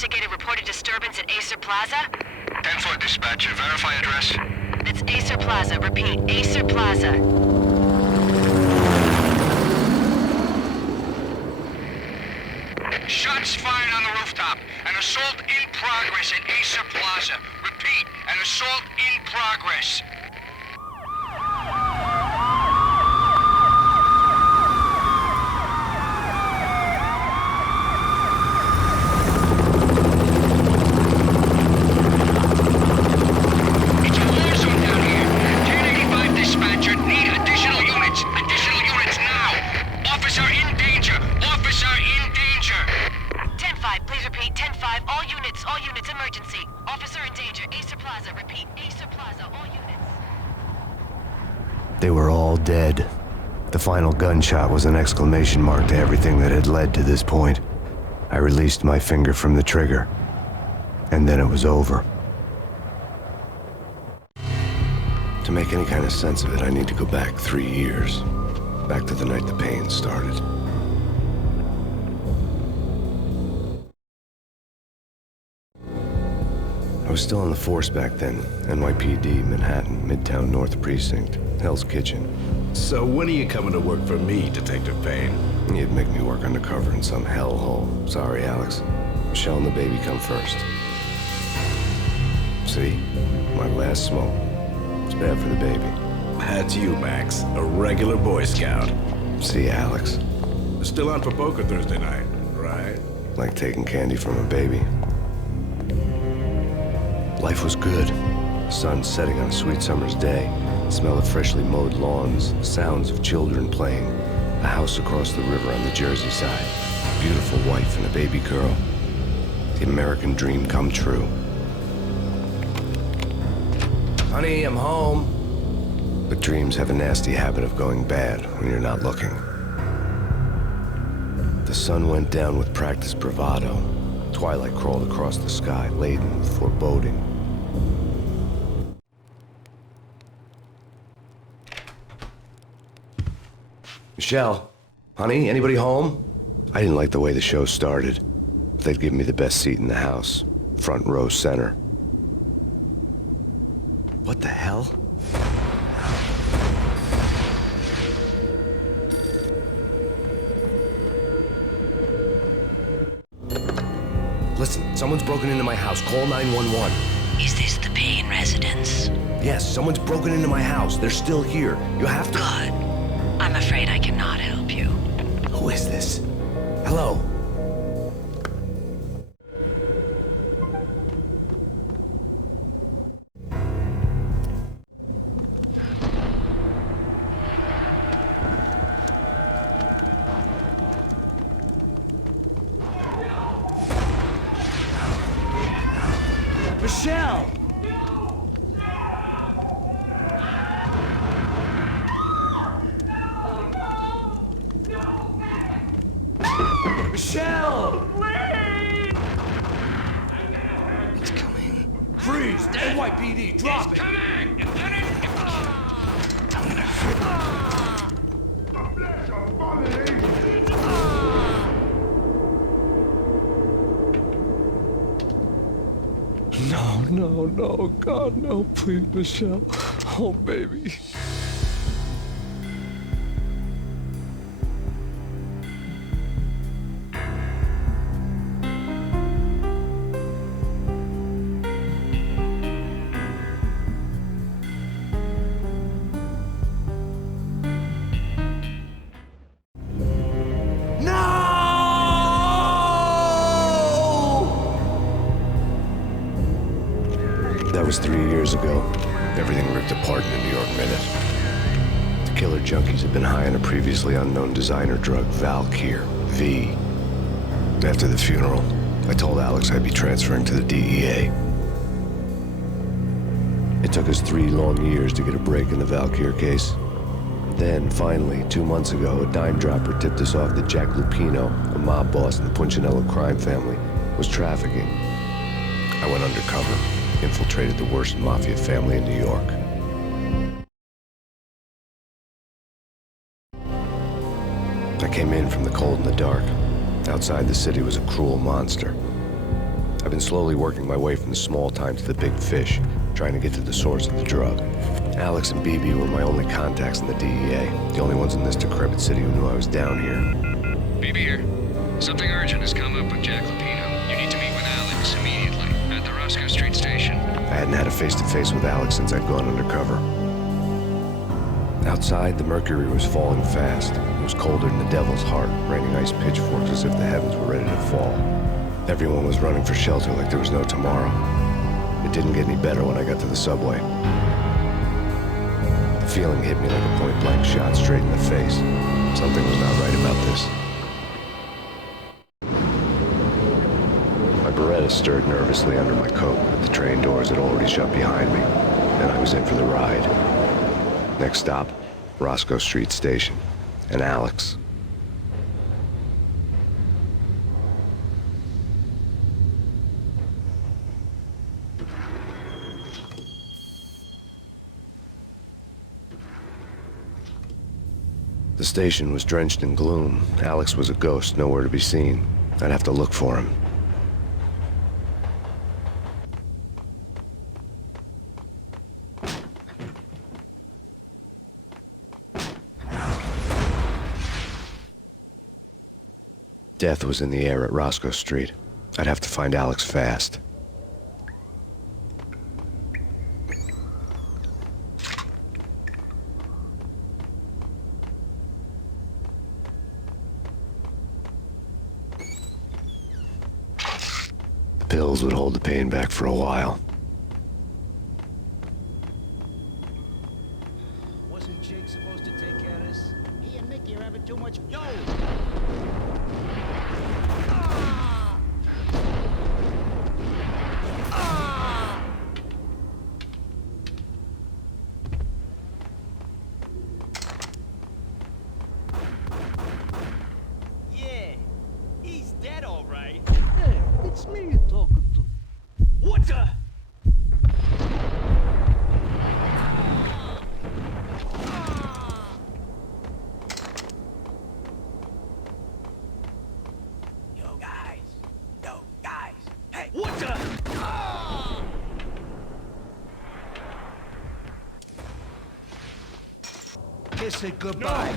investigated reported disturbance at Acer Plaza? 10-4 dispatcher, verify address. It's Acer Plaza. Repeat, Acer Plaza. Shots fired on the rooftop. An assault in progress at Acer Plaza. Repeat, an assault in progress. It's a war zone down here. 1085 dispatcher, need additional units. Additional units now. Officer in danger. Officer in danger. 10-5, please repeat. 10-5, all units, emergency. Officer in danger, Acer Plaza. Repeat, Acer Plaza, all units. They were all dead. The final gunshot was an exclamation mark to everything that had led to this point. I released my finger from the trigger, and then it was over. To make any kind of sense of it, I need to go back 3 years. Back to the night the Payne started. I was still on the force back then. NYPD, Manhattan, Midtown North Precinct, Hell's Kitchen. So when are you coming to work for me, Detective Payne? You'd make me work undercover in some hellhole. Sorry, Alex. Michelle and the baby come first. See? My last smoke. It's bad for the baby. That's you, Max. A regular Boy Scout. See, Alex. Still on for poker Thursday night, right? Like taking candy from a baby. Life was good. Sun setting on a sweet summer's day. The smell of freshly mowed lawns. Sounds of children playing. A house across the river on the Jersey side. A beautiful wife and a baby girl. The American dream come true. Honey, I'm home. But dreams have a nasty habit of going bad when you're not looking. The sun went down with practiced bravado. Twilight crawled across the sky, laden with foreboding. Michelle, honey, anybody home? I didn't like the way the show started. They'd give me the best seat in the house, front row center. What the hell? Listen, someone's broken into my house. Call 911. Is this the Payne residence? Yes, someone's broken into my house. They're still here. You have to... Good. I'm afraid I cannot help you. Who is this? Hello? Michelle! Michelle! It's coming. Freeze! NYPD, drop it! Coming! No, God, no, please, Michelle. Oh, baby. That was 3 years ago. Everything ripped apart in the New York Minute. The killer junkies had been high on a previously unknown designer drug, Valkyr, V. After the funeral, I told Alex I'd be transferring to the DEA. It took us 3 long years to get a break in the Valkyr case. Then, finally, 2 months ago, a dime dropper tipped us off that Jack Lupino, a mob boss in the Punchinello crime family, was trafficking. I went undercover. Infiltrated the worst mafia family in New York. I came in from the cold and the dark. Outside the city was a cruel monster. I've been slowly working my way from the small time to the big fish, trying to get to the source of the drug. Alex and BB were my only contacts in the DEA, the only ones in this decrepit city who knew I was down here. BB here. Something urgent has come up with Jack Lupino. You need to meet with Alex immediately at the Roscoe Street station. I hadn't had a face-to-face with Alex since I'd gone undercover. Outside, the mercury was falling fast. It was colder than the devil's heart, raining ice pitchforks as if the heavens were ready to fall. Everyone was running for shelter like there was no tomorrow. It didn't get any better when I got to the subway. The feeling hit me like a point-blank shot straight in the face. Something was not right about this. My Beretta stirred nervously under my coat, but the train doors had already shut behind me, and I was in for the ride. Next stop, Roscoe Street Station, and Alex. The station was drenched in gloom. Alex was a ghost, nowhere to be seen. I'd have to look for him. Death was in the air at Roscoe Street. I'd have to find Alex fast. The pills would hold the pain back for a while. Wasn't Jake supposed to take care of this? He and Mickey are having too much. Yo! Yeah, he's dead, all right. Hey, it's me you're talking to. What the? Yo, guys. Hey, what the? Kiss it goodbye.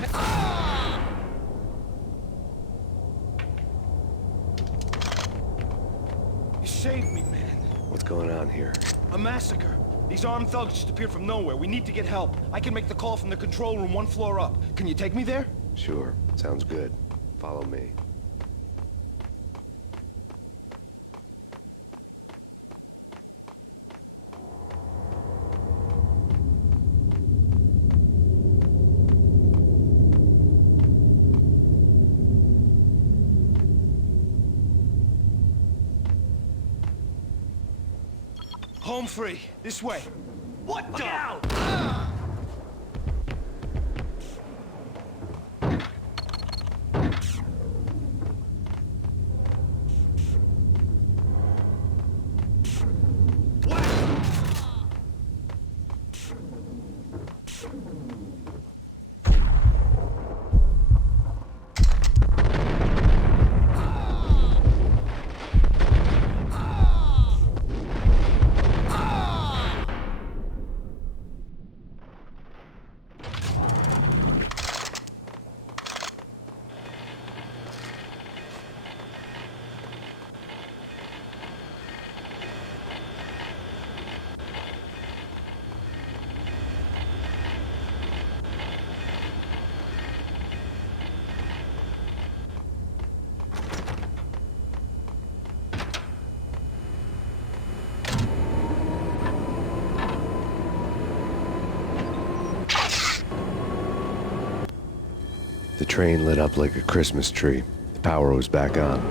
You saved me, man. What's going on here? A massacre. These armed thugs just appeared from nowhere. We need to get help. I can make the call from the control room 1 floor up. Can you take me there? Sure, sounds good. Follow me. Home free. This way. What the? The train lit up like a Christmas tree. The power was back on.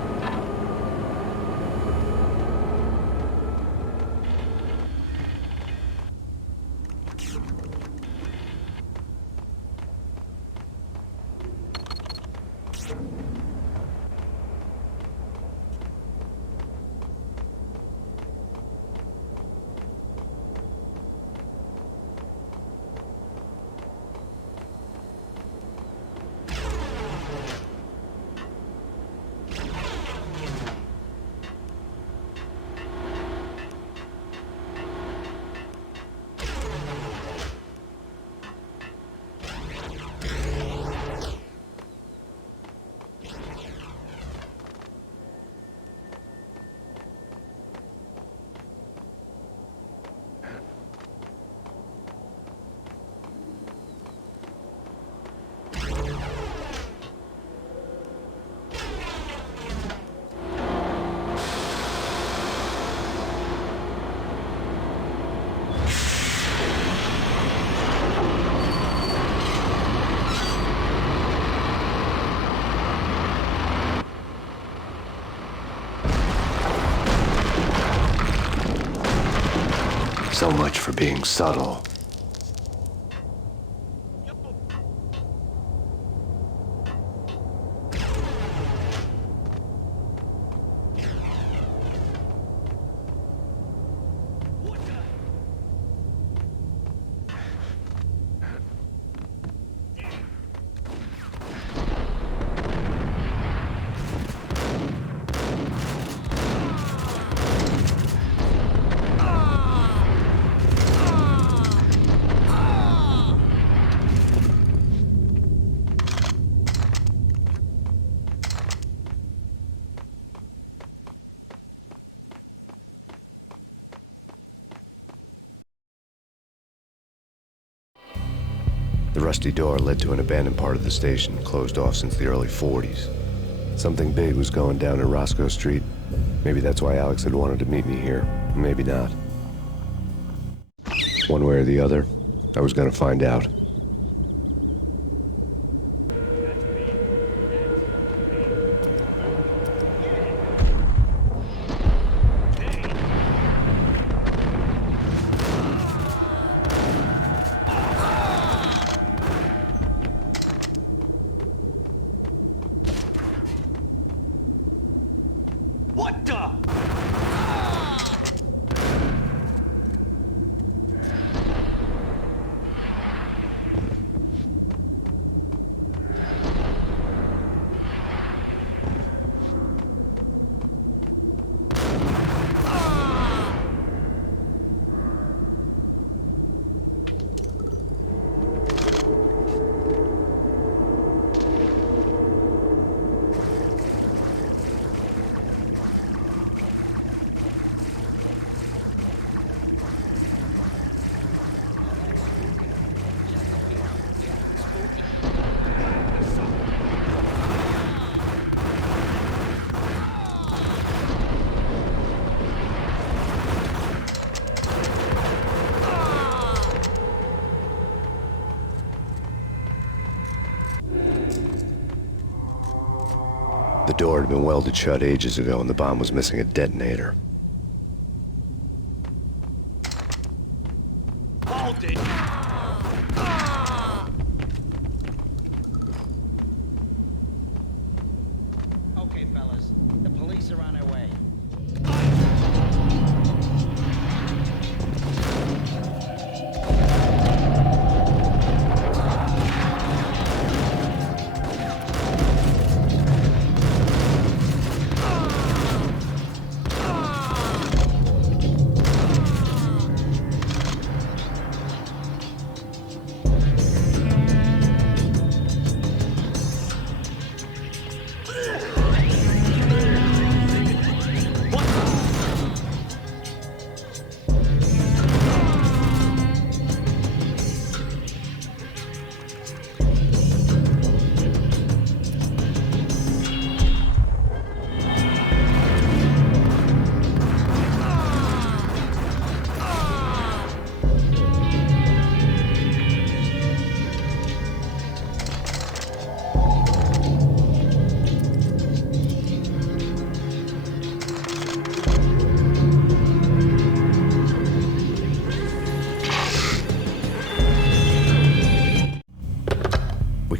much for being subtle. The rusty door led to an abandoned part of the station, closed off since the early 40s. Something big was going down in Roscoe Street. Maybe that's why Alex had wanted to meet me here. Maybe not. One way or the other, I was gonna find out. What the? The door had been welded shut ages ago and the bomb was missing a detonator. Hold it! Okay, fellas. The police are on their way.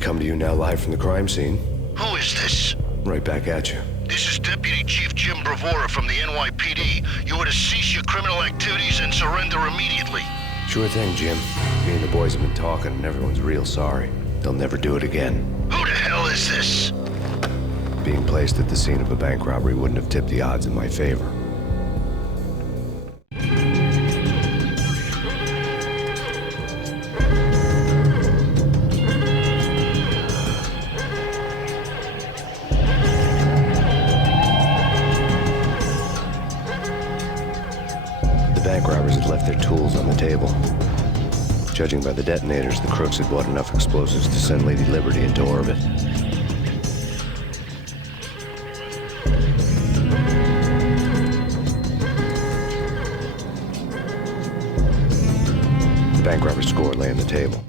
Come to you now live from the crime scene. Who is this? Right back at you. This is Deputy Chief Jim Bravura from the NYPD. You are to cease your criminal activities and surrender immediately. Sure thing, Jim. Me and the boys have been talking and everyone's real sorry. They'll never do it again. Who the hell is this? Being placed at the scene of a bank robbery wouldn't have tipped the odds in my favor. Bank robbers had left their tools on the table. Judging by the detonators, the crooks had bought enough explosives to send Lady Liberty into orbit. The bank robbers' score lay on the table.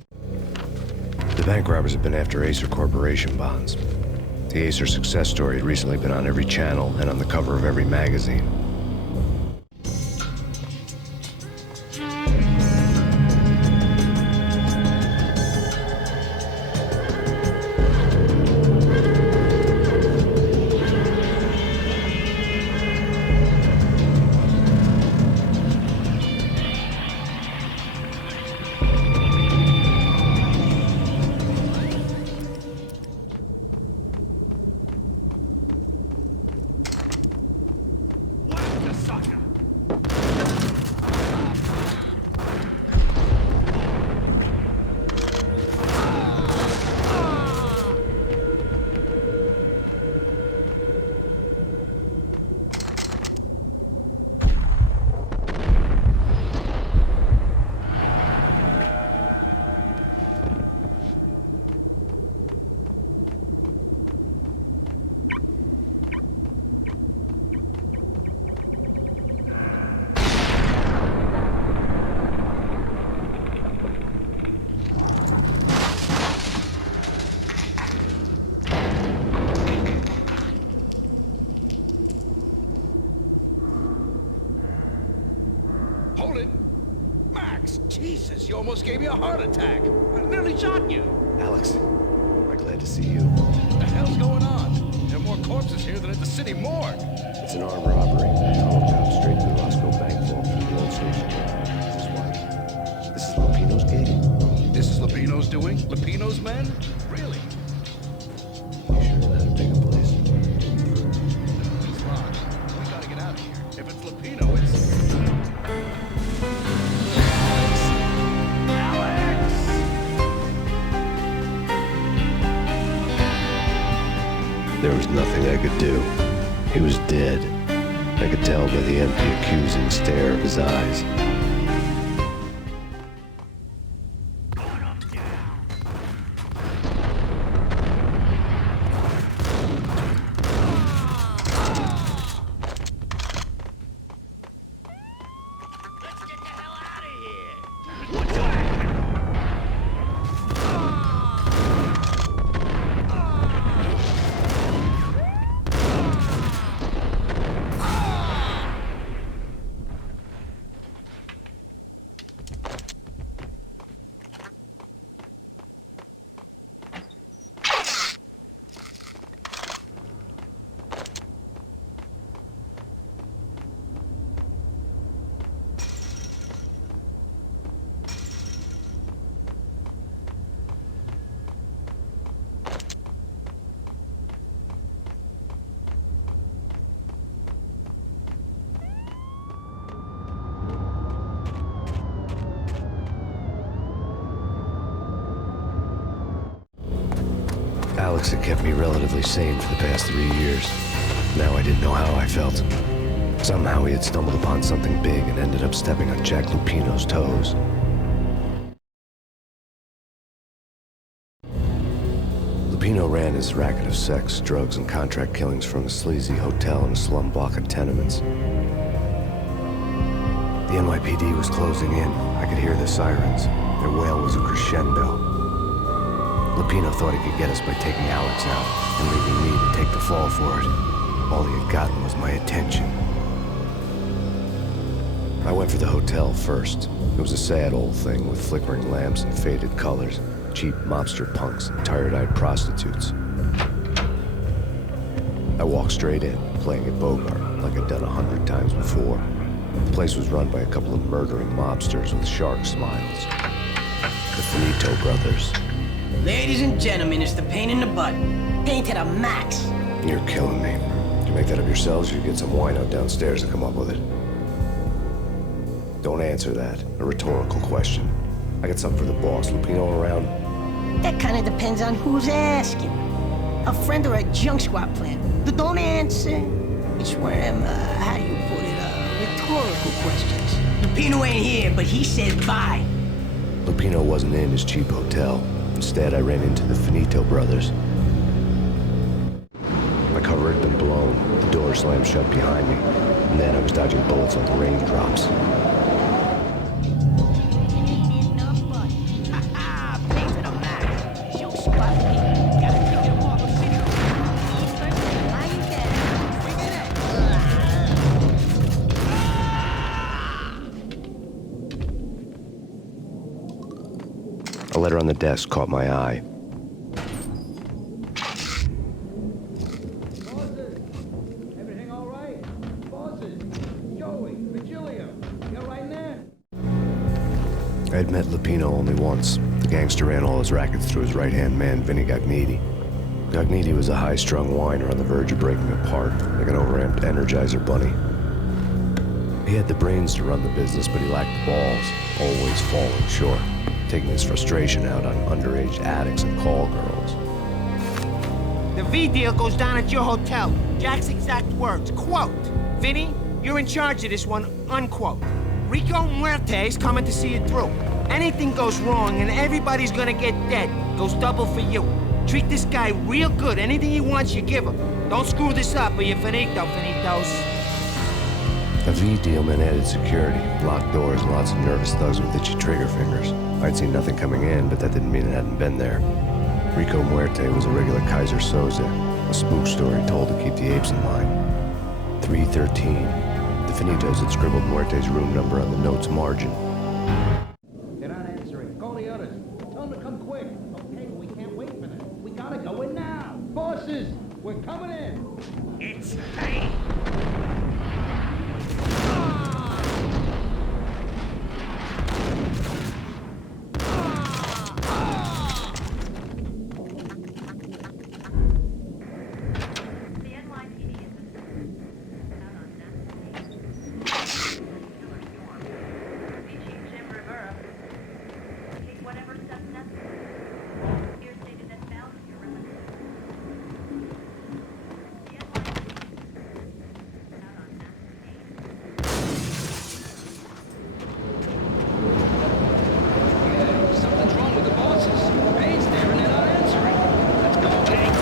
The bank robbers had been after Acer Corporation bonds. The Acer success story had recently been on every channel and on the cover of every magazine. Jesus, you almost gave me a heart attack. I nearly shot you. Alex, I'm glad to see you. What the hell's going on? There are more corpses here than at the city morgue. It's an armed robbery. Tunnel job straight through Roscoe Bank vault from the old station. This one. This is Lupino's gate? This is Lupino's doing? Lupino's men? Really? You sure that'll take a place? It's locked. We gotta get out of here. If it's Lupino, it's... There was nothing I could do. He was dead. I could tell by the empty, accusing stare of his eyes. Let's get the hell out of here! What's that? Alex had kept me relatively sane for the past 3 years. Now I didn't know how I felt. Somehow he had stumbled upon something big and ended up stepping on Jack Lupino's toes. Lupino ran his racket of sex, drugs, and contract killings from a sleazy hotel in a slum block of tenements. The NYPD was closing in. I could hear the sirens. Their wail was a crescendo. Lupino thought he could get us by taking Alex out and leaving me to take the fall for it. All he had gotten was my attention. I went for the hotel first. It was a sad old thing with flickering lamps and faded colors, cheap mobster punks and tired-eyed prostitutes. I walked straight in, playing at Bogart like I'd done 100 times before. The place was run by a couple of murdering mobsters with shark smiles. The Finito brothers. Ladies and gentlemen, it's the Payne in the butt. Payne to the max. You're killing me. Did you make that up yourselves, or you get some wino downstairs to come up with it? Don't answer that. A rhetorical question. I got something for the boss. Lupino around? That kind of depends on who's asking. A friend or a junk squad plan. But don't answer. It's one of them, how do you put it, rhetorical questions. Lupino ain't here, but he said bye. Lupino wasn't in his cheap hotel. Instead, I ran into the Finito brothers. My cover had been blown. The door slammed shut behind me. And then I was dodging bullets like raindrops. A letter on the desk caught my eye. Bosses! Everything all right? Bosses! Joey, Virgilio, you all right in there? I had met Lupino only once. The gangster ran all his rackets through his right-hand man, Vinny Gagniti. Gagniti was a high-strung whiner on the verge of breaking apart, like an overamped Energizer bunny. He had the brains to run the business, but he lacked the balls, always falling short, taking his frustration out on underage addicts and call girls. The V deal goes down at your hotel. Jack's exact words, quote, "Vinny, you're in charge of this one," unquote. Rico Muerte's coming to see it through. Anything goes wrong and everybody's gonna get dead. Goes double for you. Treat this guy real good. Anything he wants, you give him. Don't screw this up or you're finito, finitos. A V deal meant added security, locked doors, and lots of nervous thugs with itchy trigger fingers. I'd seen nothing coming in, but that didn't mean it hadn't been there. Rico Muerte was a regular Kaiser Soze, a spook story told to keep the apes in line. 313. The Finitos had scribbled Muerte's room number on the note's margin. Did others. Tell them to come quick. Okay, but we can't wait for them. We gotta go in now. Bosses, we're coming in. It's Payne! Something's wrong with the bosses. Payne's there and they're not answering. Let's go, Payne.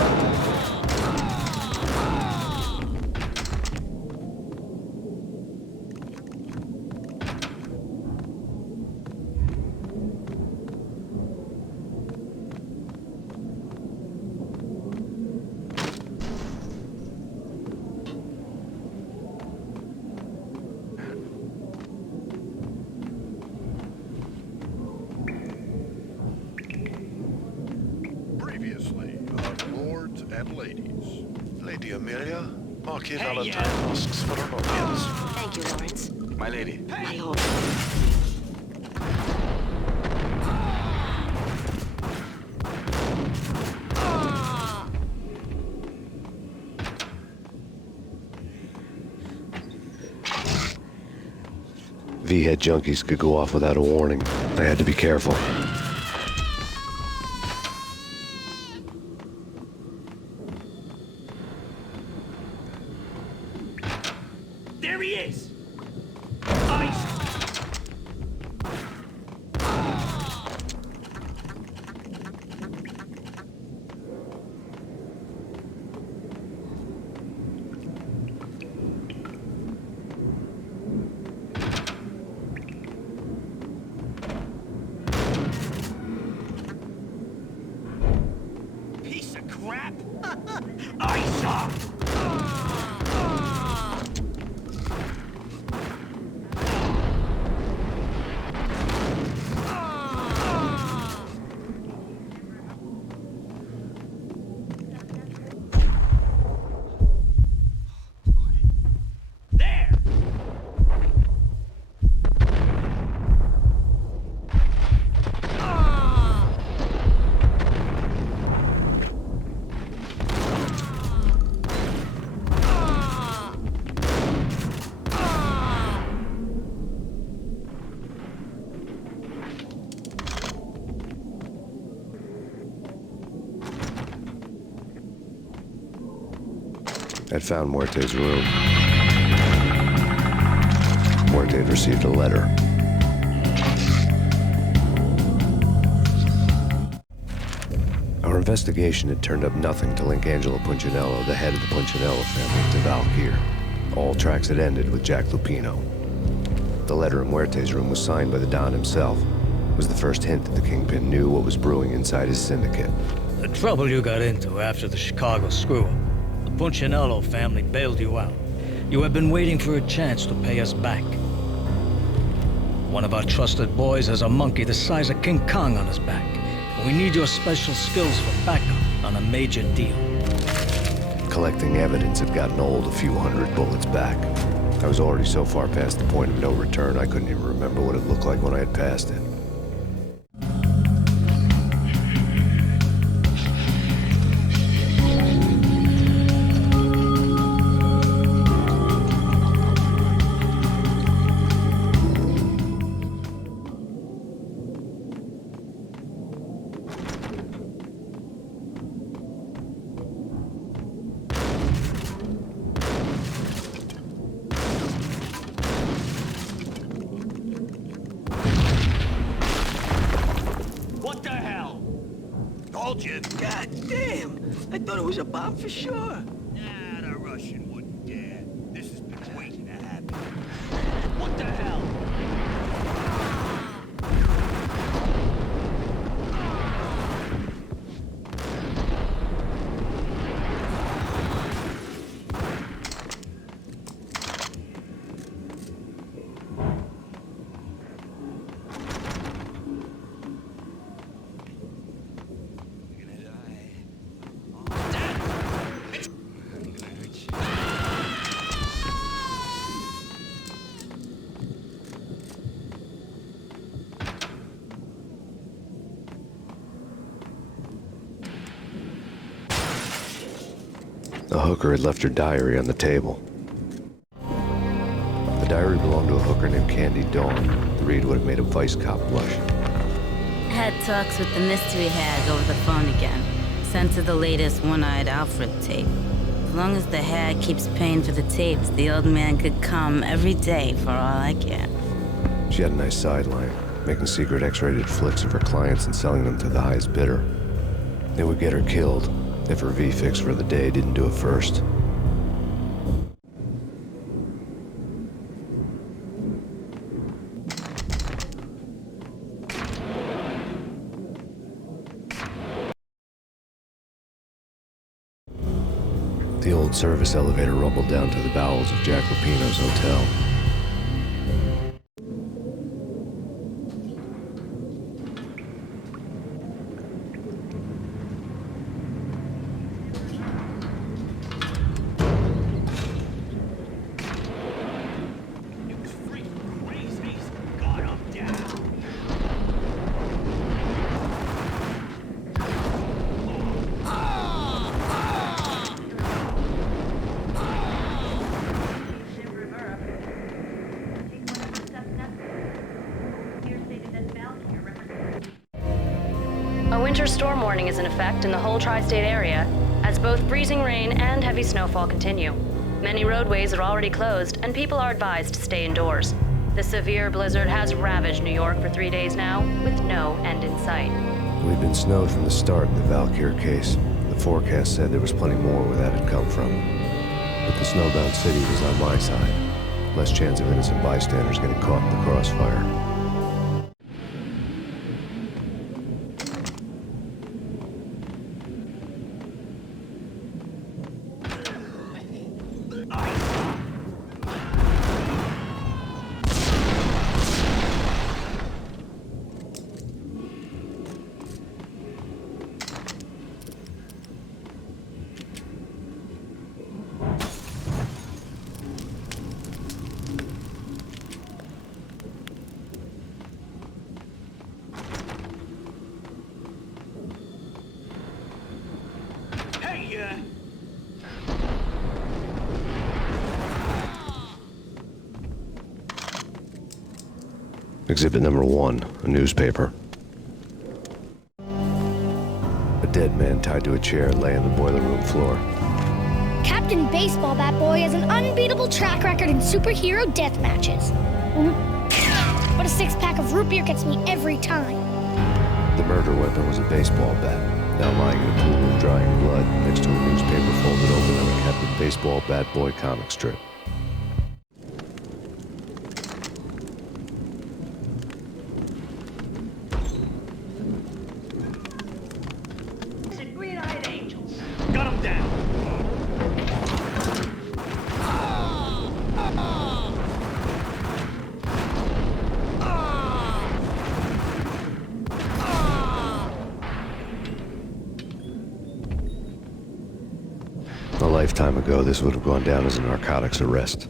Previously on Lords and Ladies. Lady Amelia, Marquis Hey, Valentine asks for an audience. Thank you, Lawrence. My lady. My lord. V-head junkies could go off without a warning. I had to be careful. There he is! Ice! Piece of crap! Ice off! There! I'd found Muerte's room. Muerte had received a letter. Our investigation had turned up nothing to link Angelo Punchinello, the head of the Punchinello family, to Valkyr. All tracks had ended with Jack Lupino. The letter in Muerte's room was signed by the Don himself. It was the first hint that the Kingpin knew what was brewing inside his syndicate. The trouble you got into after the Chicago screw-up. The Punchinello family bailed you out. You have been waiting for a chance to pay us back. One of our trusted boys has a monkey the size of King Kong on his back. And we need your special skills for backup on a major deal. Collecting evidence had gotten old a few hundred bullets back. I was already so far past the point of no return, I couldn't even remember what it looked like when I had passed it. Told you. God damn! I thought it was a bomb for sure. Nah, the Russian wouldn't dare. This has been waiting to happen. What the hell? A hooker had left her diary on the table. The diary belonged to a hooker named Candy Dawn. The read would have made a vice cop blush. Had talks with the mystery hag over the phone again. Sent her the latest One-Eyed Alfred tape. As long as the hag keeps paying for the tapes, the old man could come every day for all I care. She had a nice sideline, making secret X-rated flicks of her clients and selling them to the highest bidder. It would get her killed if her V-fix for the day didn't do it first. The old service elevator rumbled down to the bowels of Jack Lupino's hotel. A winter storm warning is in effect in the whole tri-state area, as both freezing rain and heavy snowfall continue. Many roadways are already closed, and people are advised to stay indoors. The severe blizzard has ravaged New York for 3 days now, with no end in sight. We'd been snowed from the start in the Valkyr case. The forecast said there was plenty more where that had come from. But the snowbound city was on my side. Less chance of innocent bystanders getting caught in the crossfire. Exhibit number 1, a newspaper. A dead man tied to a chair lay on the boiler room floor. Captain Baseball Bat Boy has an unbeatable track record in superhero death matches. But a 6-pack of root beer gets me every time. The murder weapon was a baseball bat, now lying in a pool of drying blood next to a newspaper folded open on a Captain Baseball Bat Boy comic strip. A lifetime ago, this would have gone down as a narcotics arrest.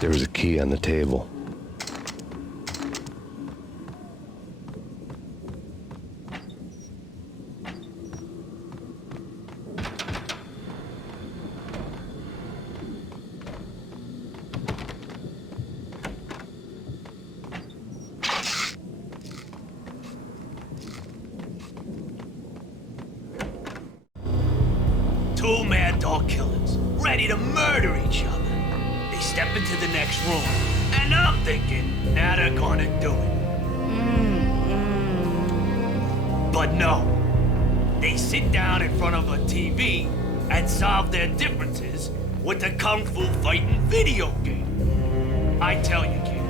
There was a key on the table. Two mad dog killers, ready to murder each other. They step into the next room, and I'm thinking, now they're gonna do it. But no. They sit down in front of a TV and solve their differences with a kung fu fighting video game. I tell you, kid,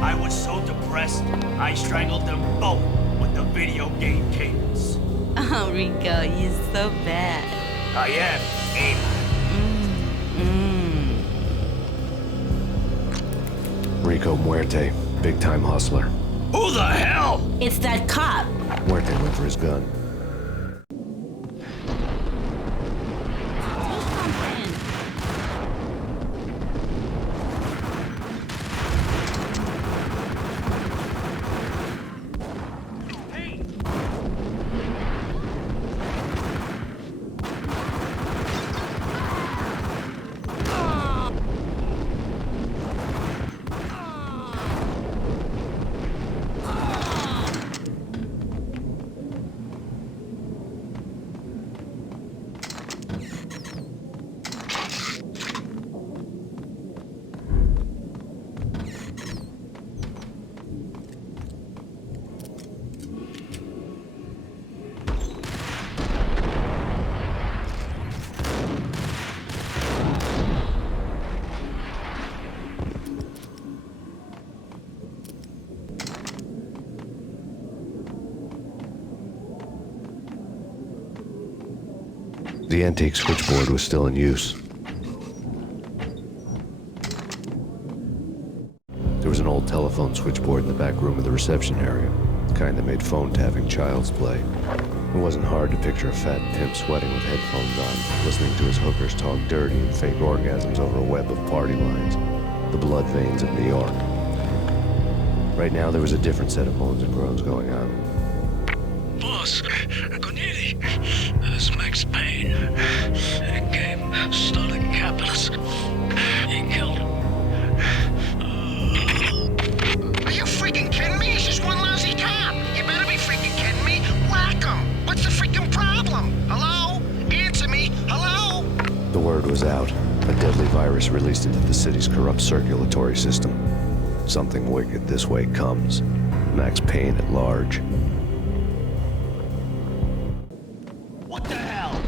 I was so depressed, I strangled them both with the video game cables. Oh, Rico, you're so bad. I am, ain't I? Rico Muerte, big-time hustler. Who the hell? It's that cop. Muerte went for his gun. The antique switchboard was still in use. There was an old telephone switchboard in the back room of the reception area, the kind that made phone tapping child's play. It wasn't hard to picture a fat pimp sweating with headphones on, listening to his hookers talk dirty and fake orgasms over a web of party lines, the blood veins of New York. Right now, there was a different set of moans and groans going on. Boss, Corneli, this is Max Payne. He came, started capping us. He killed him. Are you freaking kidding me? He's just one lousy cop. You better be freaking kidding me. Whack him. What's the freaking problem? Hello? Answer me. Hello? The word was out. A deadly virus released into the city's corrupt circulatory system. Something wicked this way comes. Max Payne at large. What the hell?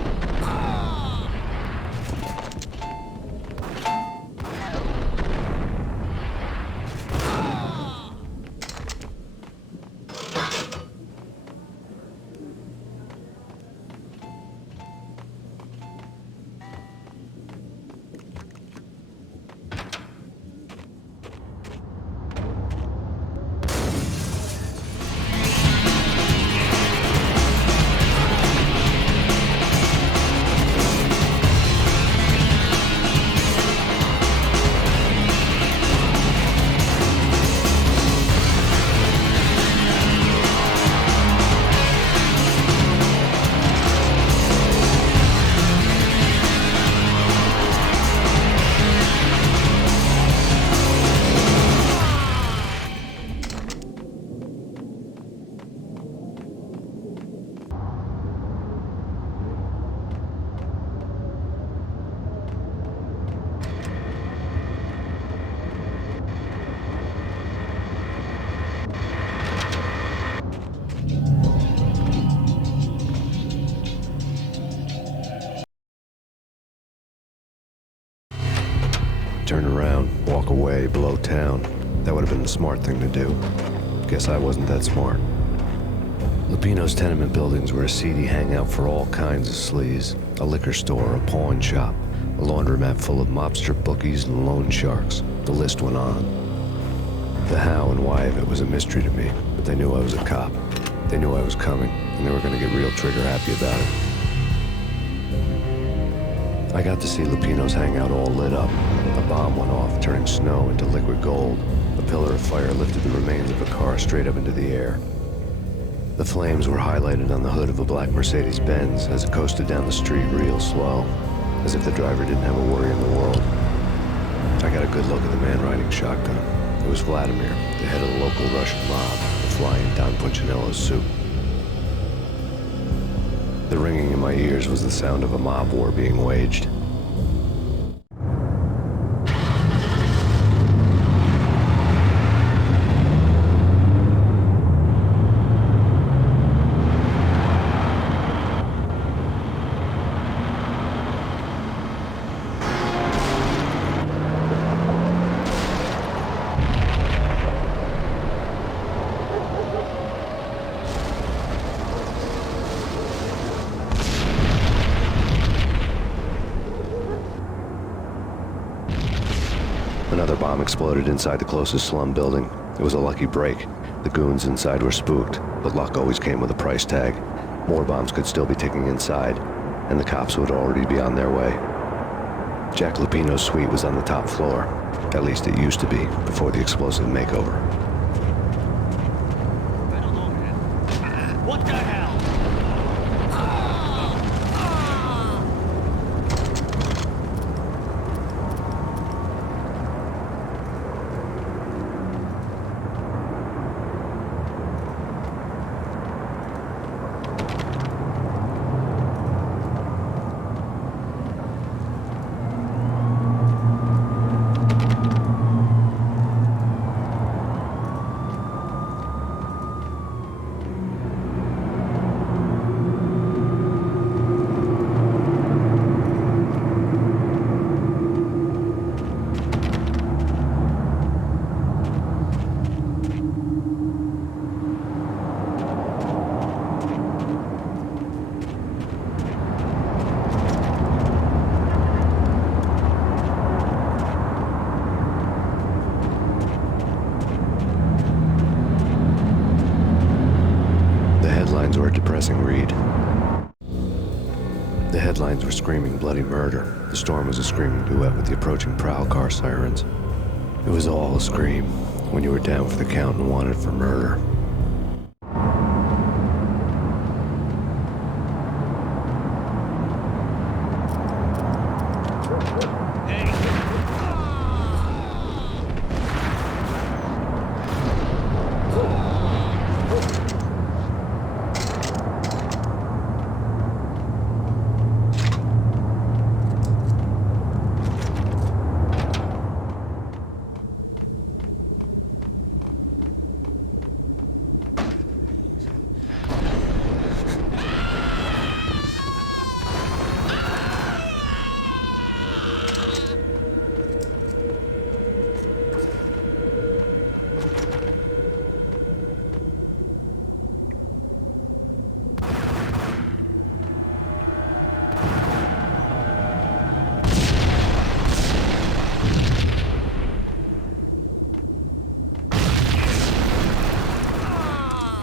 Turn around, walk away, blow town. That would have been the smart thing to do. Guess I wasn't that smart. Lupino's tenement buildings were a seedy hangout for all kinds of sleaze. A liquor store, a pawn shop, a laundromat full of mobster bookies and loan sharks. The list went on. The how and why of it was a mystery to me, but they knew I was a cop. They knew I was coming, and they were going to get real trigger happy about it. I got to see Lupino's hangout all lit up. A bomb went off, turning snow into liquid gold. A pillar of fire lifted the remains of a car straight up into the air. The flames were highlighted on the hood of a black Mercedes-Benz as it coasted down the street real slow, as if the driver didn't have a worry in the world. I got a good look at the man riding shotgun. It was Vladimir, the head of the local Russian mob, the fly in Don Punchinello's suit. The ringing in my ears was the sound of a mob war being waged. Another bomb exploded inside the closest slum building. It was a lucky break. The goons inside were spooked, but luck always came with a price tag. More bombs could still be ticking inside, and the cops would already be on their way. Jack Lupino's suite was on the top floor. At least it used to be, before the explosive makeover. I don't know, man. What the hell? The headlines were screaming bloody murder. The storm was a screaming duet with the approaching prowl car sirens. It was all a scream when you were down for the count and wanted for murder.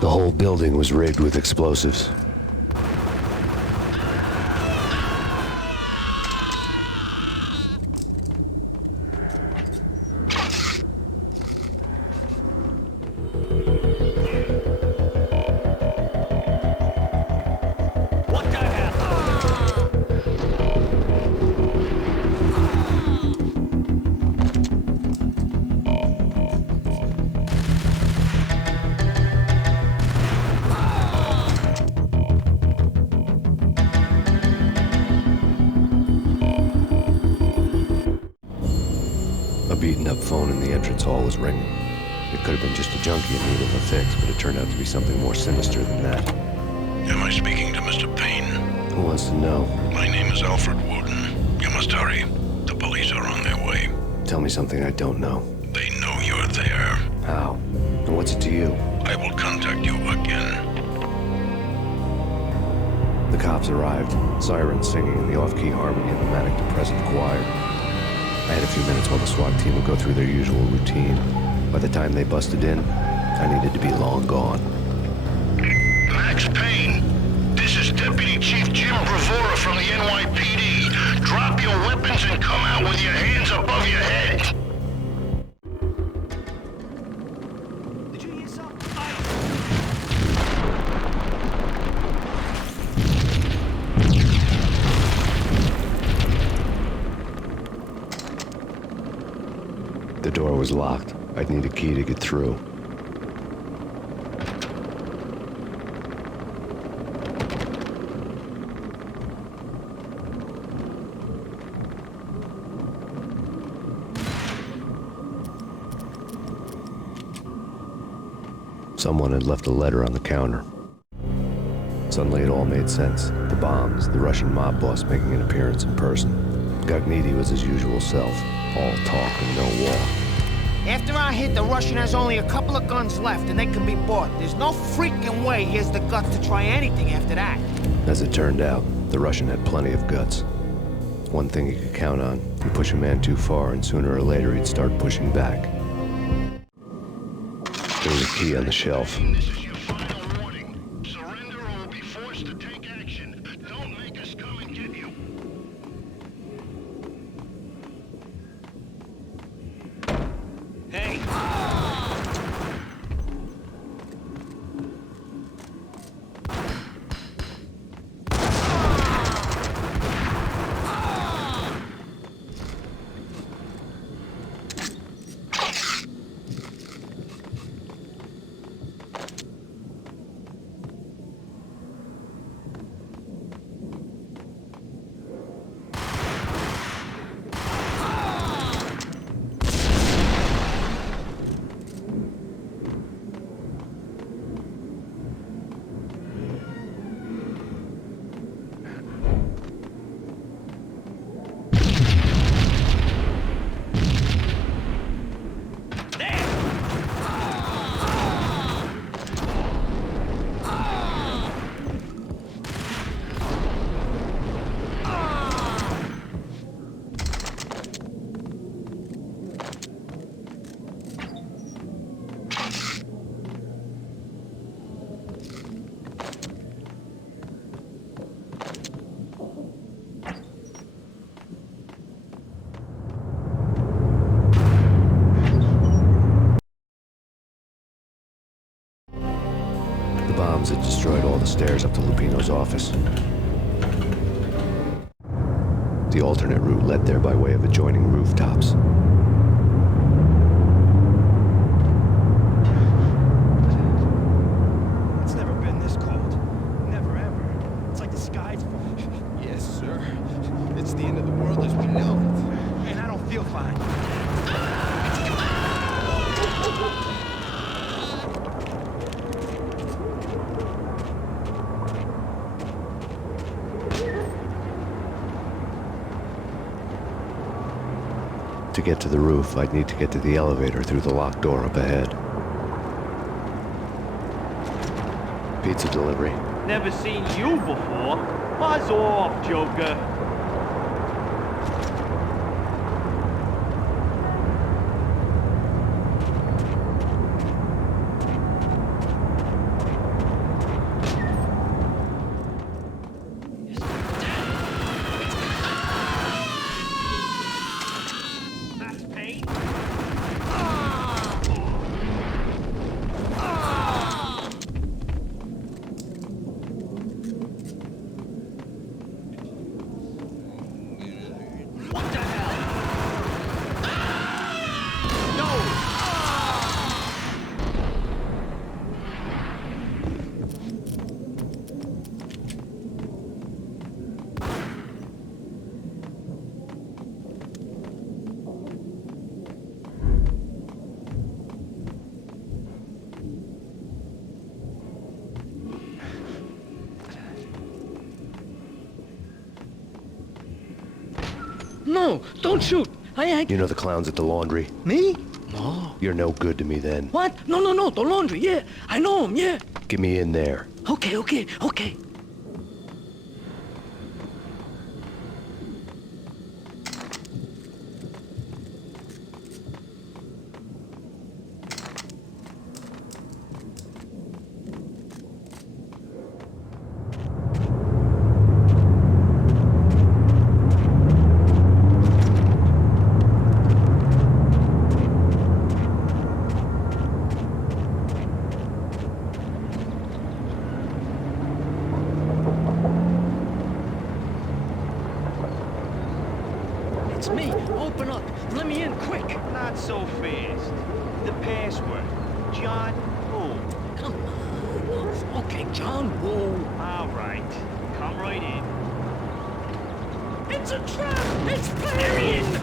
The whole building was rigged with explosives. A beaten-up phone in the entrance hall was ringing. It could have been just a junkie in need of a fix, but it turned out to be something more sinister than that. Am I speaking to Mr. Payne? Who wants to know? My name is Alfred Woden. You must hurry. The police are on their way. Tell me something I don't know. They know you're there. How? And what's it to you? I will contact you again. The cops arrived, sirens singing in the off-key harmony of the manic-depressive choir. I had a few minutes while the SWAT team would go through their usual routine. By the time they busted in, I needed to be long gone. Max Payne, this is Deputy Chief Jim Bravura from the NYPD. Drop your weapons and come out with your hands above your head. Did you hear something? The door was locked. I'd need a key to get through. Someone had left a letter on the counter. Suddenly it all made sense. The bombs, the Russian mob boss making an appearance in person. Gagniti was his usual self. All talk and no walk. After our hit, the Russian has only a couple of guns left, and they can be bought. There's no freaking way he has the guts to try anything after that. As it turned out, the Russian had plenty of guts. One thing he could count on. You push a man too far, and sooner or later he'd start pushing back. There was a key on the shelf. This is your final warning. Surrender or we'll be forced to take action. Don't make us come and get you. Hey! The alternate route led there by way of adjoining rooftops. It's never been this cold. Never ever. It's like the sky's falling. Yes, sir. It's the end of the world as we know it. And I don't feel fine. To get to the roof, I'd need to get to the elevator through the locked door up ahead. Pizza delivery. Never seen you before. Buzz off, Joker. That's Payne. What the hell? No, don't shoot. You know the clowns at the laundry? Me? No. You're no good to me then. What? No, the laundry, yeah. I know him, yeah. Get me in there. Okay. It's me. Open up. Let me in, quick. Not so fast. The password. John who? Come on. Okay, John Woo. All right. Come right in. It's a trap. It's Payne.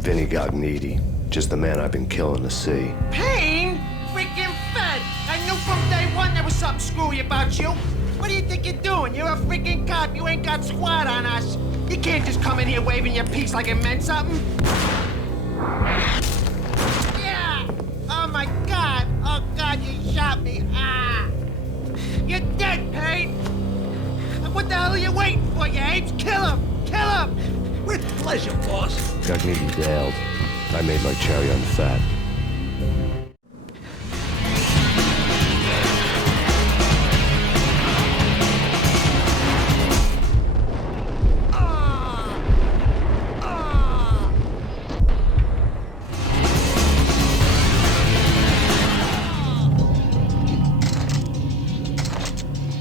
Vinny Gognitti. Just the man I've been killing to see. Payne? Freaking fed! I knew from day one there was something screwy about you. What do you think you're doing? You're a freaking cop. You ain't got squad on us. You can't just come in here waving your piece like it meant something. Yeah! Oh my God! Oh God, you shot me! Ah! You're dead, Payne! What the hell are you waiting for, you apes? Kill him! Kill him! With pleasure, boss. Gognitti bailed. I made my cherry on the fat.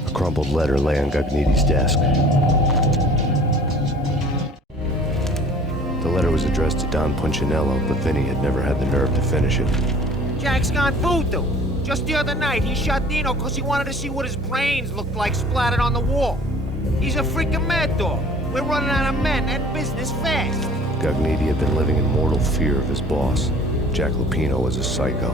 A crumpled letter lay on Gognitti's desk. The letter was addressed to Don Punchinello, but Vinny had never had the nerve to finish it. Jack's gone voodoo. Just the other night, he shot Dino because he wanted to see what his brains looked like splattered on the wall. He's a freaking mad dog. We're running out of men and business fast. Gognitti had been living in mortal fear of his boss. Jack Lupino was a psycho.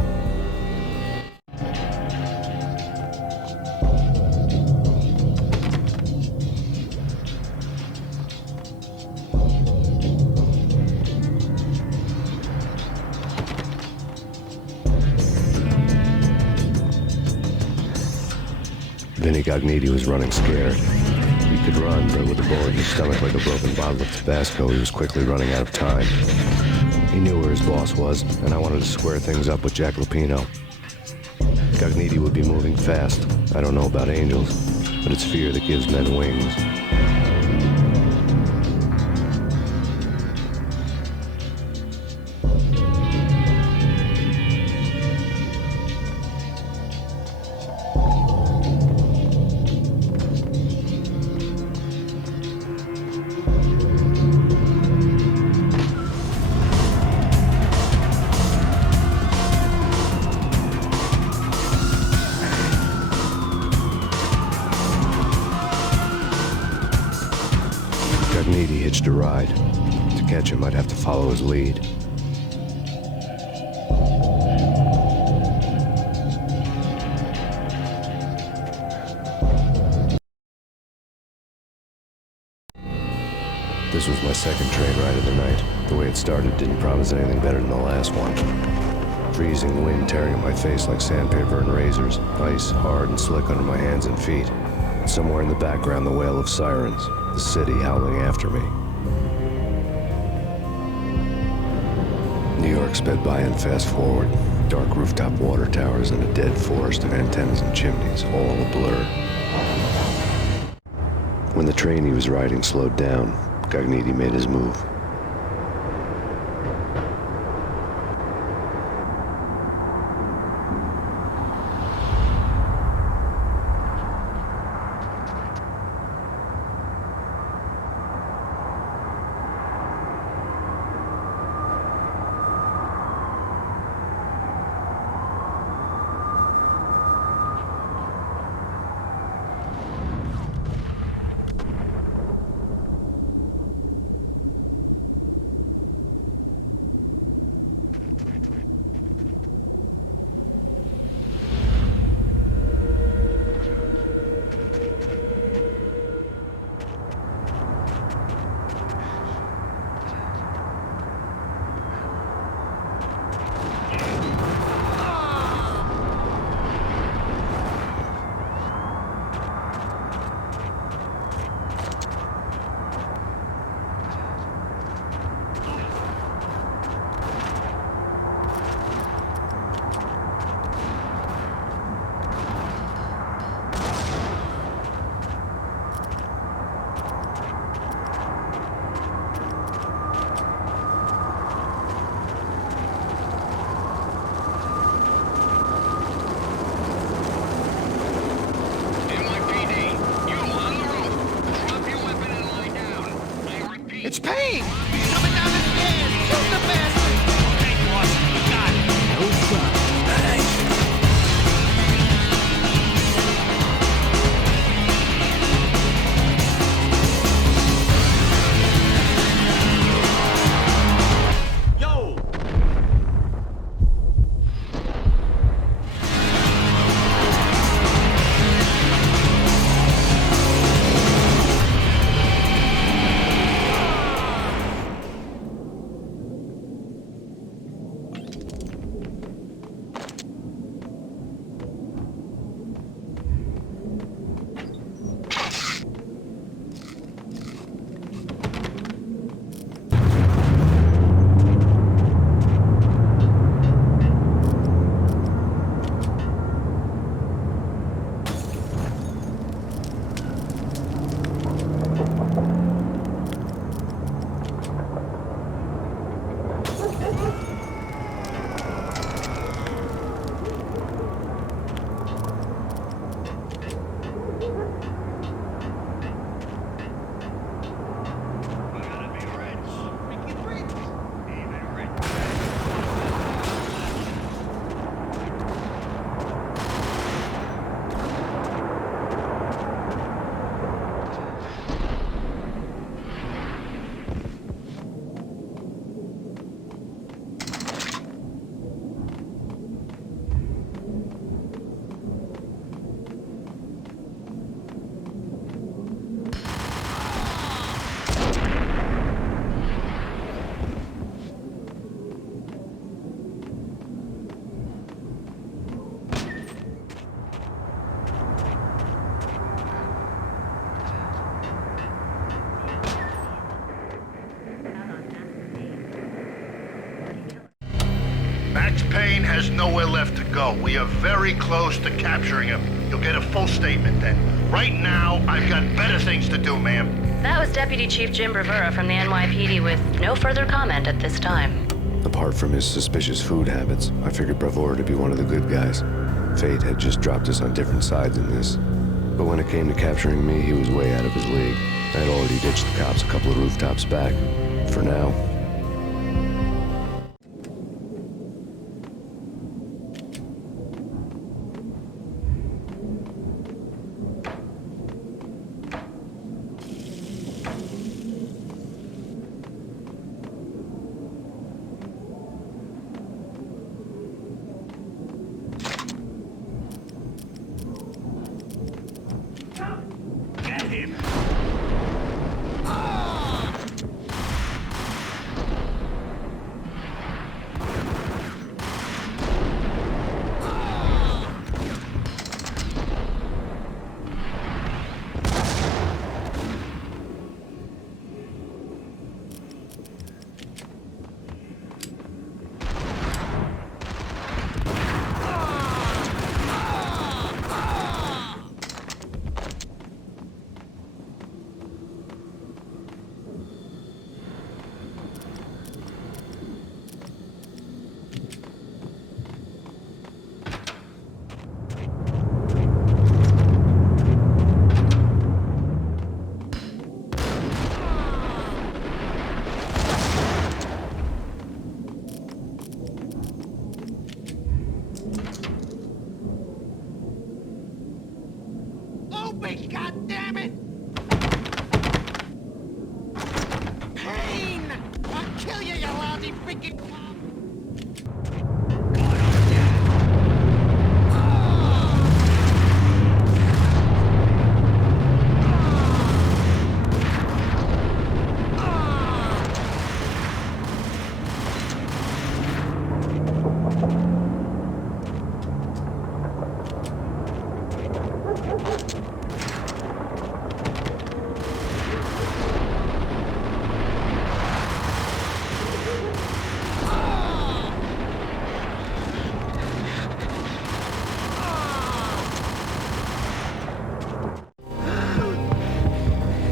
Vinny Gognitti was running scared. He could run, but with a bullet in his stomach like a broken bottle of Tabasco, he was quickly running out of time. He knew where his boss was, and I wanted to square things up with Jack Lupino. Cogniti would be moving fast. I don't know about angels, but it's fear that gives men wings. Cogniti hitched a ride. To catch him, I'd have to follow his lead. This was my second train ride of the night. The way it started didn't promise anything better than the last one. Freezing wind tearing at my face like sandpaper and razors, ice hard and slick under my hands and feet. Somewhere in the background, the wail of sirens, the city howling after me. New York sped by in fast forward. Dark rooftop water towers and a dead forest of antennas and chimneys, all a blur. When the train he was riding slowed down, Cogniti made his move. It's Payne! He's coming down the stairs! Shoot the bastard! Okay, boss. Got it. No problem. Thanks. Yo! has nowhere left to go. We are very close to capturing him. You'll get a full statement then. Right now, I've got better things to do, ma'am. That was Deputy Chief Jim Bravura from the NYPD with no further comment at this time. Apart from his suspicious food habits, I figured Bravura to be one of the good guys. Fate had just dropped us on different sides in this. But when it came to capturing me, he was way out of his league. I had already ditched the cops a couple of rooftops back. For now. Get him! Open, goddammit! Payne! I'll kill you, you lousy freaking cop!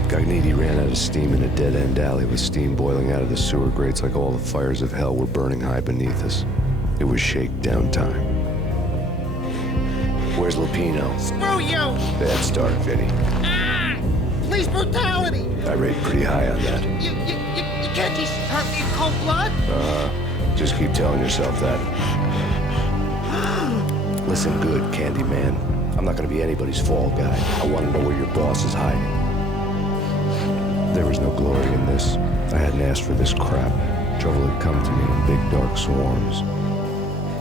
Gagniti ran out of steam in a dead-end alley with steam boiling out of the sewer grates like all the fires of hell were burning high beneath us. It was shakedown time. Where's Lupino? Screw you! Bad start, Vinny. Police brutality! I rate pretty high on that. You can't just hurt me in cold blood? Just keep telling yourself that. Listen good, Candyman. I'm not gonna be anybody's fall guy. I want to know where your boss is hiding. There was no glory in this. I hadn't asked for this crap. Trouble had come to me in big dark swarms.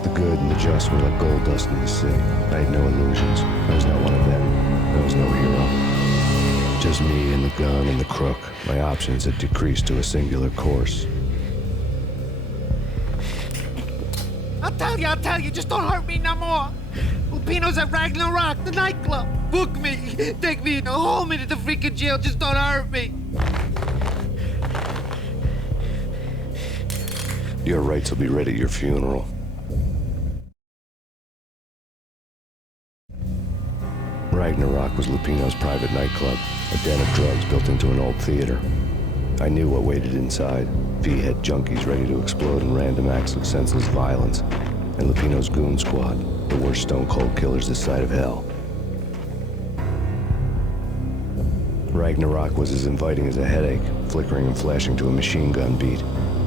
The good and the just were like gold dust in the sea. I had no illusions. I was not one of them. I was no hero. Just me and the gun and the crook. My options had decreased to a singular course. I'll tell you, just don't hurt me no more. Lupino's at Ragnarok, the nightclub. Book me. Take me in a home into the freaking jail, just don't hurt me. Your rights will be ready at your funeral. Ragnarok was Lupino's private nightclub, a den of drugs built into an old theater. I knew what waited inside. V-head junkies ready to explode in random acts of senseless violence. And Lupino's goon squad, the worst stone-cold killers this side of hell. Ragnarok was as inviting as a headache, flickering and flashing to a machine gun beat.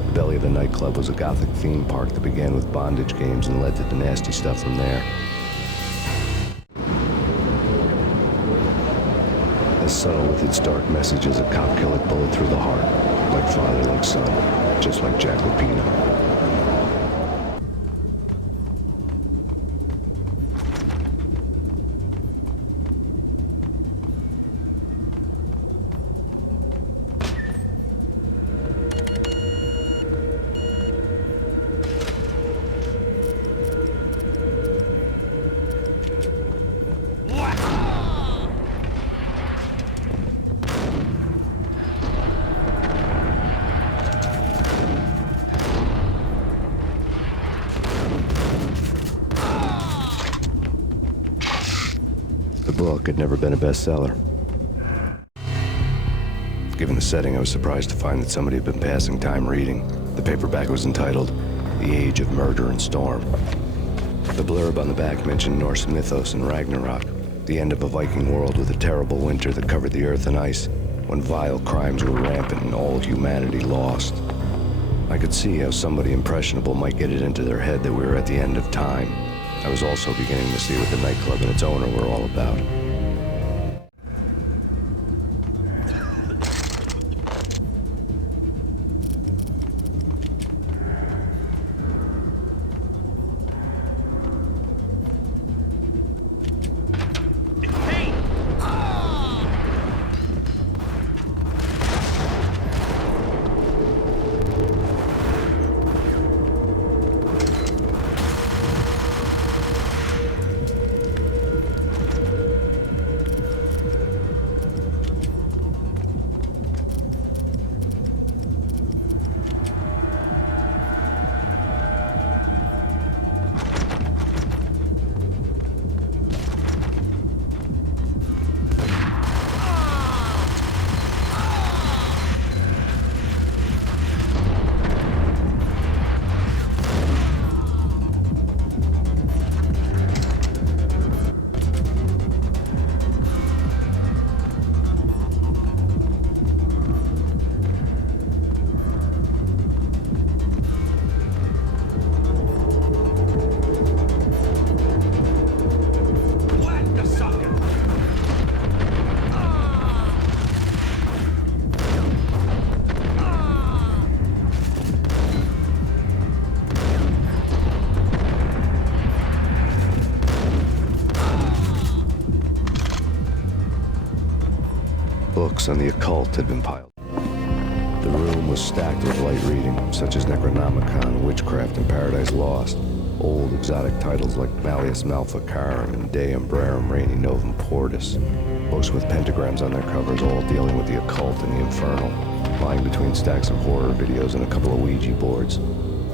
The belly of the nightclub was a gothic theme park that began with bondage games and led to the nasty stuff from there. As subtle with its dark message as a cop-killer bullet through the heart. Like father, like son. Just like Jack Lupino. The book had never been a bestseller. Given the setting, I was surprised to find that somebody had been passing time reading. The paperback was entitled The Age of Murder and Storm. The blurb on the back mentioned Norse mythos and Ragnarok, the end of a Viking world with a terrible winter that covered the earth in ice, when vile crimes were rampant and all humanity lost. I could see how somebody impressionable might get it into their head that we were at the end of time. I was also beginning to see what the nightclub and its owner were all about. Books on the occult had been piled. The room was stacked with light reading, such as Necronomicon, Witchcraft, and Paradise Lost. Old exotic titles like Malleus Maleficarum and De Umbrarum Reini Novum Portus. Books with pentagrams on their covers, all dealing with the occult and the infernal, lying between stacks of horror videos and a couple of Ouija boards.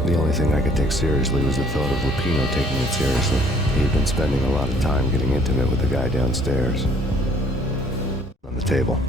The only thing I could take seriously was the thought of Lupino taking it seriously. He had been spending a lot of time getting intimate with the guy downstairs. On the table.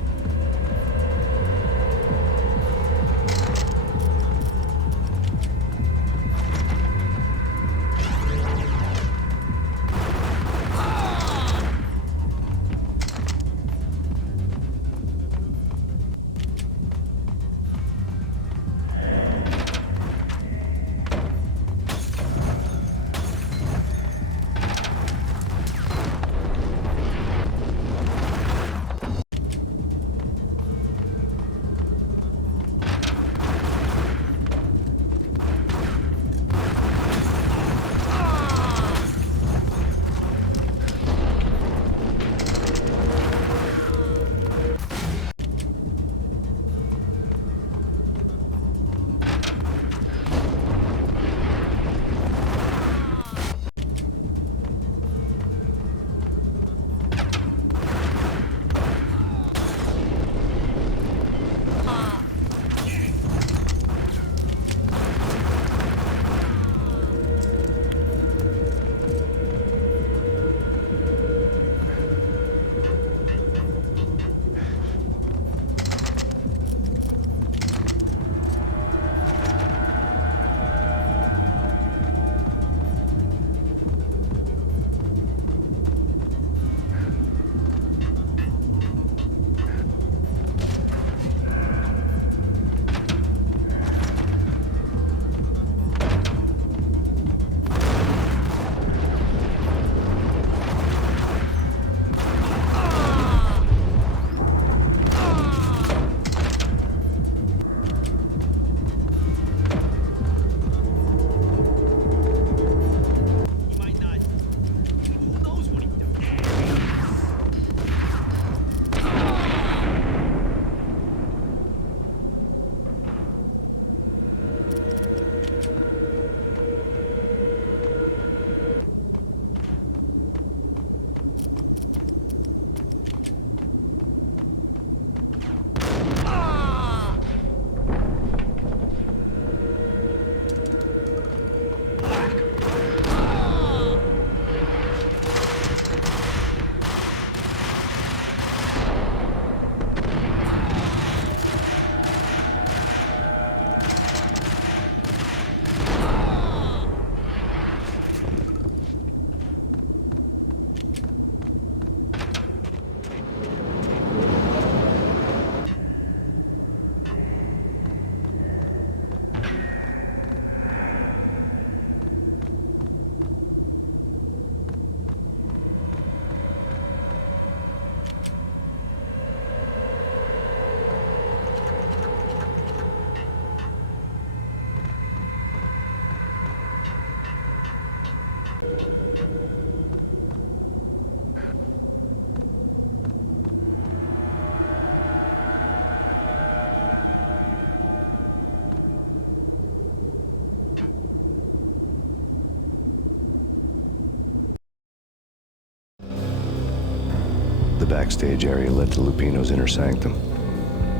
The backstage area led to Lupino's inner sanctum.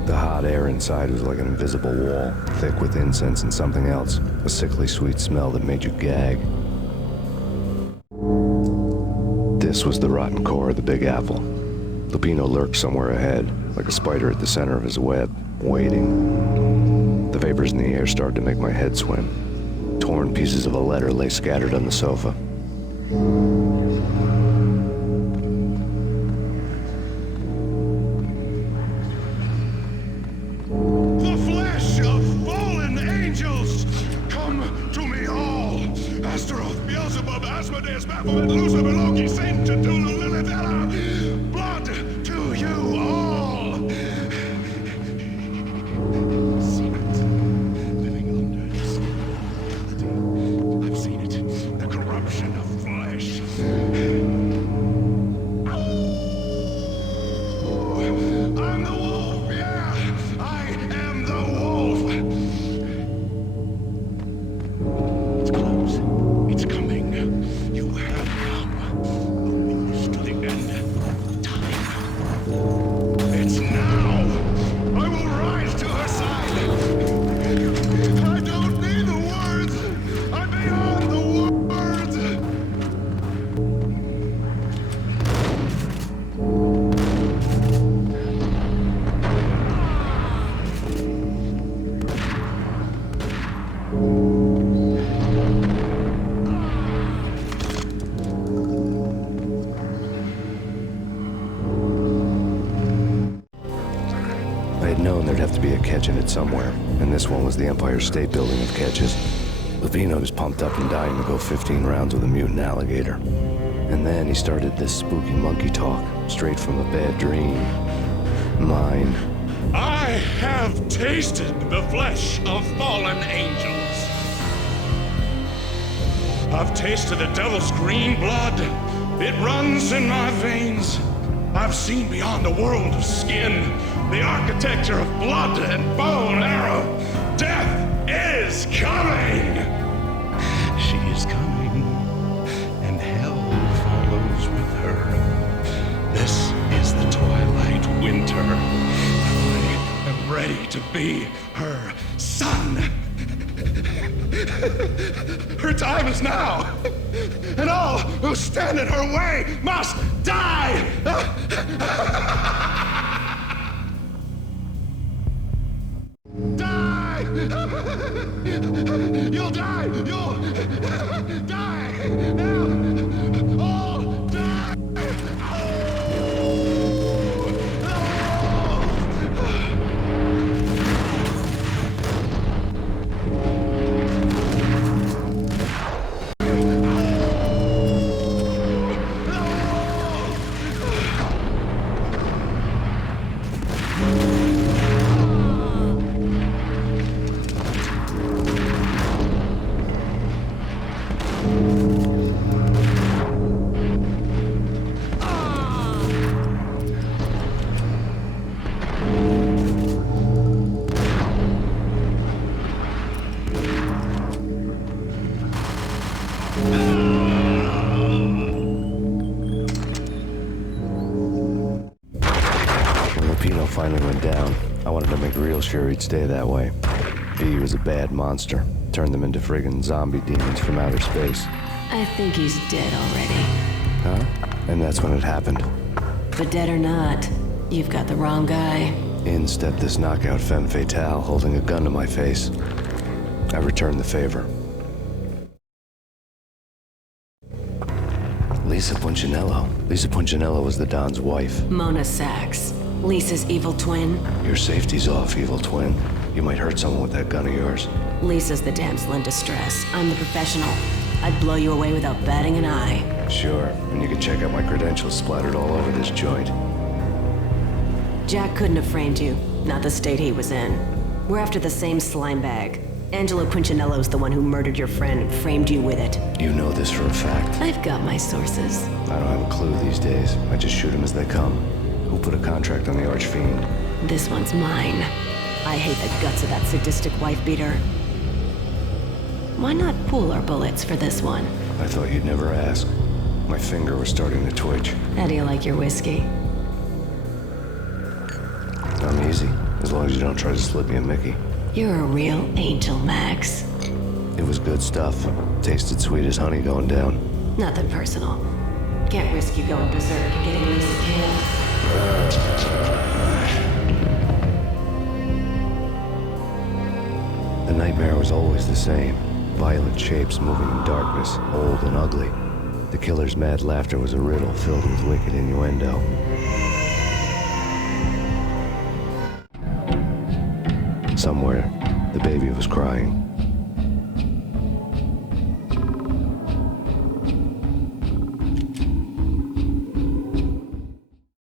The hot air inside was like an invisible wall, thick with incense and something else, a sickly sweet smell that made you gag. This was the rotten core of the Big Apple. Lupino lurked somewhere ahead, like a spider at the center of his web, waiting. The vapors in the air started to make my head swim. Torn pieces of a letter lay scattered on the sofa. The flesh of fallen angels, come to me all. Astaroth, Beelzebub, Asmodeus, Baphomet, Lucifer, Loki, Saint, Cthulhu, Lilith, Ella. Blood to you all. Seen it, living under the skin. I've seen it, the corruption of flesh. I'm the wolf, yeah, I am the wolf. It's close, it's coming. You have come almost to the end of time. It's now. I will rise to her side. I don't need the words. I'm beyond the words. I had known there'd have to be a catch in it somewhere, and this one was the Empire State Building of catches. Lupino was pumped up and dying to go 15 rounds with a mutant alligator. And then he started this spooky monkey talk, straight from a bad dream. Mine. I have tasted the flesh of fallen angels. I've tasted the devil's green blood. It runs in my veins. I've seen beyond the world of skin, the architecture of blood and bone arrow. Death is coming! She is coming, and hell follows with her. This is the twilight winter. I am ready to be her son. Her time is now, and all who stand in her way must die! Die! You'll die! You'll die! Now! All die! Finally went down. I wanted to make real sure he'd stay that way. V was a bad monster. Turned them into friggin' zombie demons from outer space. I think he's dead already. Huh? And that's when it happened. But dead or not, you've got the wrong guy. In stepped this knockout femme fatale, holding a gun to my face. I returned the favor. Lisa Punchinello. Lisa Punchinello was the Don's wife. Mona Sachs. Lisa's evil twin. Your safety's off, evil twin. You might hurt someone with that gun of yours. Lisa's the damsel in distress. I'm the professional. I'd blow you away without batting an eye. Sure, and you can check out my credentials splattered all over this joint. Jack couldn't have framed you. Not the state he was in. We're after the same slime bag. Angelo Punchinello's the one who murdered your friend and framed you with it. You know this for a fact. I've got my sources. I don't have a clue these days. I just shoot them as they come. Who put a contract on the Archfiend? This one's mine. I hate the guts of that sadistic wife-beater. Why not pool our bullets for this one? I thought you'd never ask. My finger was starting to twitch. How do you like your whiskey? I'm easy, as long as you don't try to slip me a Mickey. You're a real angel, Max. It was good stuff. Tasted sweet as honey going down. Nothing personal. Can't risk you going berserk and getting Lisa killed. The nightmare was always the same. Violent shapes moving in darkness, old and ugly. The killer's mad laughter was a riddle filled with wicked innuendo. Somewhere, the baby was crying.